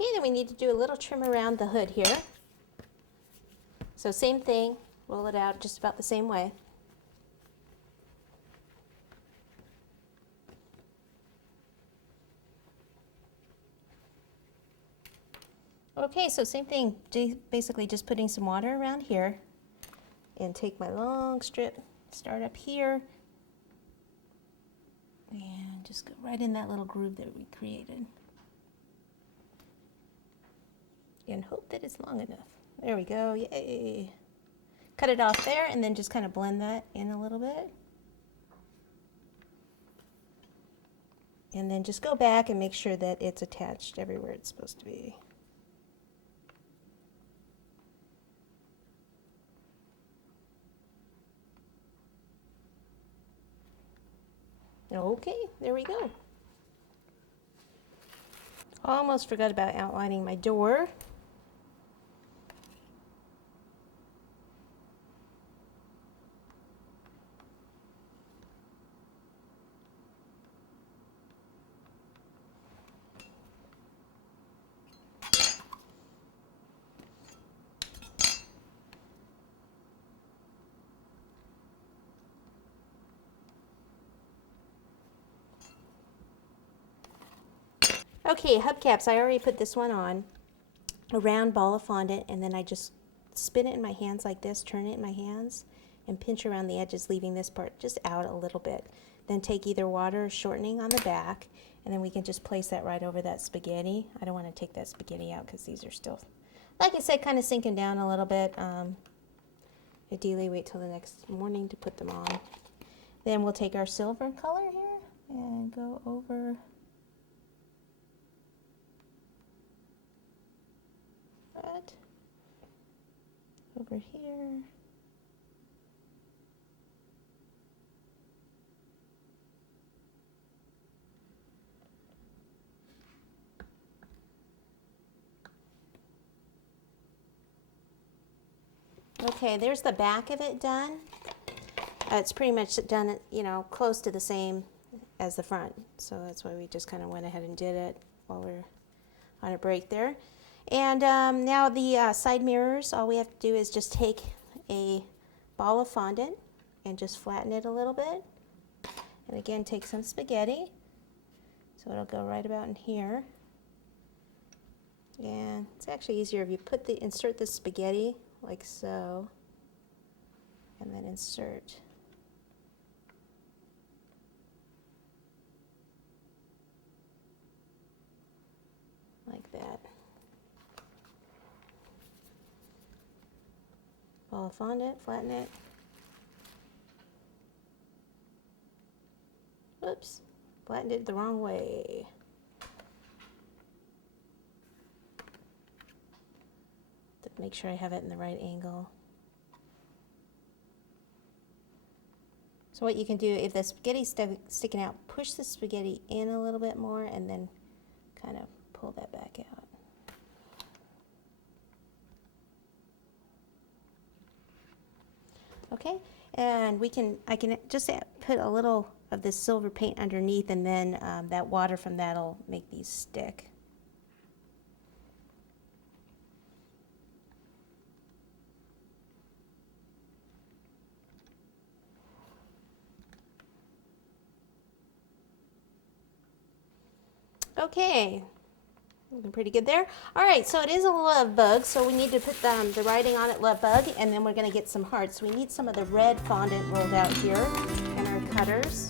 Okay, then we need to do a little trim around the hood here. So same thing, roll it out just about the same way. Okay, so same thing, basically just putting some water around here and take my long strip, start up here, and just go right in that little groove that we created. And hope that it's long enough. There we go, yay! Cut it off there and then just kind of blend that in a little bit. And then just go back and make sure that it's attached everywhere it's supposed to be. Okay, there we go. Almost forgot about outlining my door. Okay, hubcaps, I already put this one on. A round ball of fondant, and then I just spin it in my hands like this, turn it in my hands, and pinch around the edges, leaving this part just out a little bit. Then take either water or shortening on the back, and then we can just place that right over that spaghetti. I don't want to take that spaghetti out because these are still, like I said, kind of sinking down a little bit. Ideally, wait till the next morning to put them on. Then we'll take our silver color here and go over that, over here, okay, there's the back of it done. It's pretty much done, you know, close to the same as the front, so that's why we just kind of went ahead and did it while we're on a break there. And now the side mirrors, all we have to do is just take a ball of fondant and just flatten it a little bit. And again, take some spaghetti. So it'll go right about in here. And it's actually easier if you insert the spaghetti like so, and then insert. Like that. Ball of fondant, flatten it. Whoops, flattened it the wrong way. Make sure I have it in the right angle. So what you can do, if the spaghetti's sticking out, push the spaghetti in a little bit more and then kind of pull that back out. Okay, and I can just put a little of this silver paint underneath, and then that water from that'll make these stick. Okay, looking pretty good there. All right, so it is a Luv Bug, so we need to put the writing on it, Luv Bug, and then we're going to get some hearts. We need some of the red fondant rolled out here in our cutters.